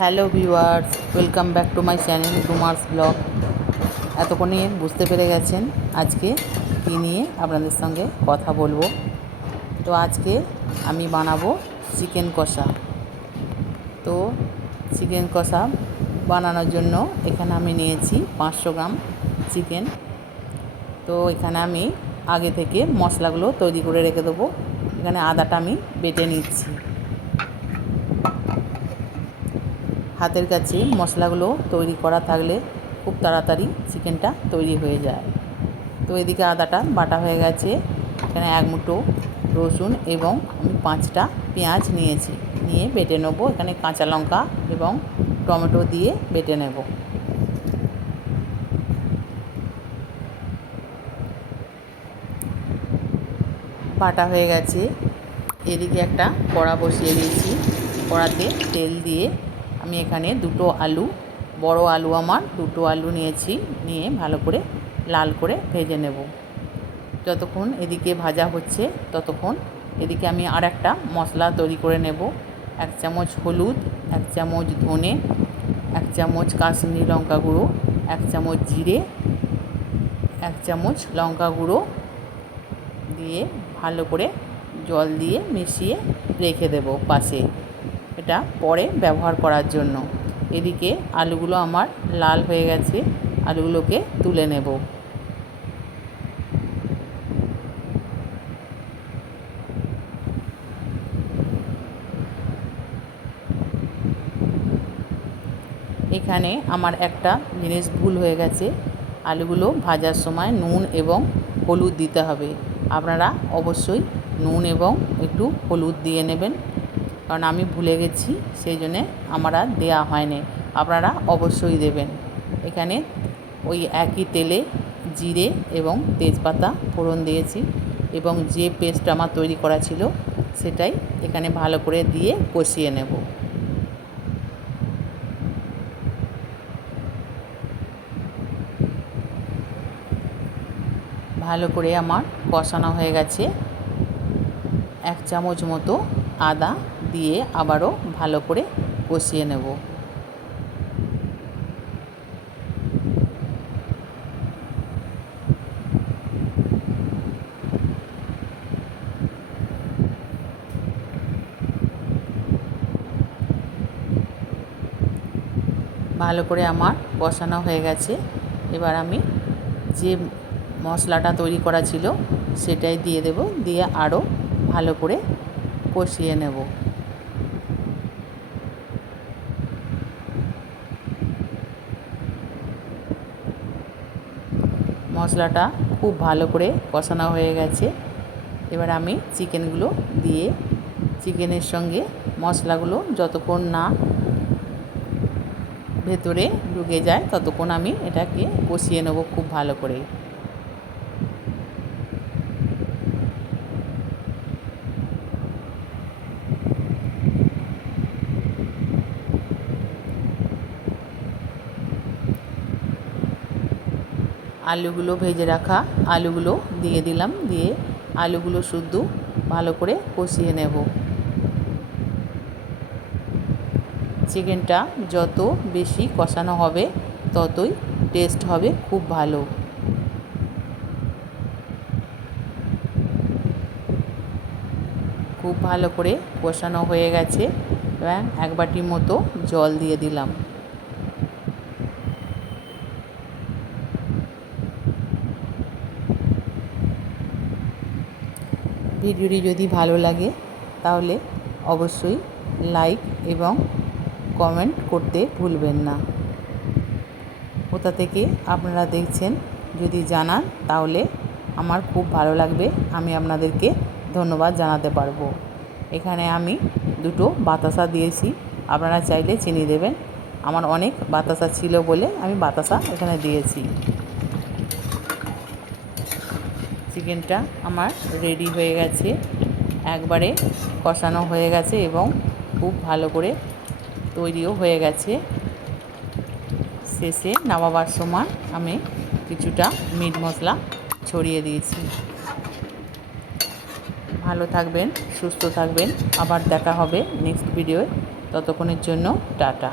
Hello viewers, welcome back to my channel ডুমার্স blog. এতক্ষণে বুঝতে পেরে গেছেন আজকে কী নিয়ে আপনাদের সঙ্গে কথা বলব। তো আজকে আমি বানাবো চিকেন কষা। তো চিকেন কষা বানানোর জন্য এখানে আমি নিয়েছি পাঁচশো গ্রাম চিকেন। তো এখানে আমি আগে থেকে মশলাগুলো তৈরি করে রেখে দেবো। এখানে আদাটা আমি বেটে নিচ্ছি। হাতের কাছে মশলাগুলো তৈরি করা থাকলে খুব তাড়াতাড়ি চিকেনটা তৈরি হয়ে যায়। তো এদিকে আদাটা বাটা হয়ে গেছে। এখানে এক মুঠো রসুন এবং আমি পাঁচটা পেঁয়াজ নিয়েছি। নিয়ে বেটে নেব। এখানে কাঁচা লঙ্কা এবং টমেটো দিয়ে বেটে নেব। বাটা হয়ে গেছে। এদিকে একটা কড়া বসিয়ে দিয়েছি। কড়াতে তেল দিয়ে আমি এখানে দুটো আলু, বড় আলু আমার, দুটো আলু নিয়েছি, নিয়ে ভালো করে লাল করে ভেজে নেব। যতক্ষণ এদিকে ভাজা হচ্ছে ততক্ষণ এদিকে আমি আর একটা মশলা তৈরি করে নেব। এক চামচ হলুদ, এক চামচ ধনে, এক চামচ কাশ্মীরি লঙ্কা গুঁড়ো, এক চামচ জিরে, এক চামচ লঙ্কা গুঁড়ো দিয়ে ভালো করে জল দিয়ে মিশিয়ে রেখে দেব পাশে। এটা পরে ব্যবহার করার জন্য। এদিকে আলুগুলো আমার লাল হয়ে গেছে, আলুগুলোকে তুলে নেব। এখানে আমার একটা জিনিস ভুল হয়ে গেছে। আলুগুলো ভাজার সময় নুন এবং হলুদ দিতে হবে। আপনারা অবশ্যই নুন এবং একটু হলুদ দিয়ে নেবেন। কারণ আমি ভুলে গেছি, সেই জন্যে আমার আর দেওয়া হয়নি। আপনারা অবশ্যই দেবেন। এখানে ওই একই তেলে জিরে এবং তেজপাতা ফোড়ন দিয়েছি এবং যে পেস্ট আমার তৈরি করা ছিল, সেটাই এখানে ভালো করে দিয়ে কষিয়ে নেব। ভালো করে আমার কষানো হয়ে গেছে। এক চামচ মতো আদা দিয়ে আবারও ভালো করে কষিয়ে নেব। ভালো করে আমার বসানো হয়ে গেছে। এবার আমি যে মশলাটা তৈরি করা ছিল সেটাই দিয়ে দেব। দিয়ে আরও ভালো করে কষিয়ে নেব। মশলাটা খুব ভালো করে কষানো হয়ে গেছে। এবার আমি চিকেনগুলো দিয়ে চিকেনের সঙ্গে মশলাগুলো যতক্ষণ না ভেতরে ঢুকে যায়, ততক্ষণ আমি এটাকে কষিয়ে নেব খুব ভালো করে। আলুগুলো ভেজে রাখা আলুগুলো দিয়ে দিলাম, দিয়ে আলুগুলো শুদ্ধ ভালো করে কষিয়ে নেব। চিকেনটা যত বেশি কষানো হবে, ততই টেস্ট হবে খুব ভালো। খুব ভালো করে কষানো হয়ে গেছে এবং এক বাটির মতো জল দিয়ে দিলাম। ভিডিওটি যদি ভালো লাগে, তাহলে অবশ্যই লাইক এবং কমেন্ট করতে ভুলবেন না। কোথা থেকে আপনারা দেখছেন, যদি জানান, তাহলে আমার খুব ভালো লাগবে। আমি আপনাদেরকে ধন্যবাদ জানাতে পারব। এখানে আমি দুটো বাতাসা দিয়েছি। আপনারা চাইলে চিনি দেবেন। আমার অনেক বাতাসা ছিল বলে আমি বাতাসা এখানে দিয়েছি। চিকেনটা আমার রেডি হয়ে গেছে। একবারে কষানো হয়ে গেছে এবং খুব ভালো করে তৈরিও হয়ে গেছে। শেষে নামাবার সময় আমি কিছুটা মিট মশলা ছড়িয়ে দিয়েছি। ভালো থাকবেন, সুস্থ থাকবেন। আবার দেখা হবে নেক্সট ভিডিওয়। ততক্ষণের জন্য টাটা।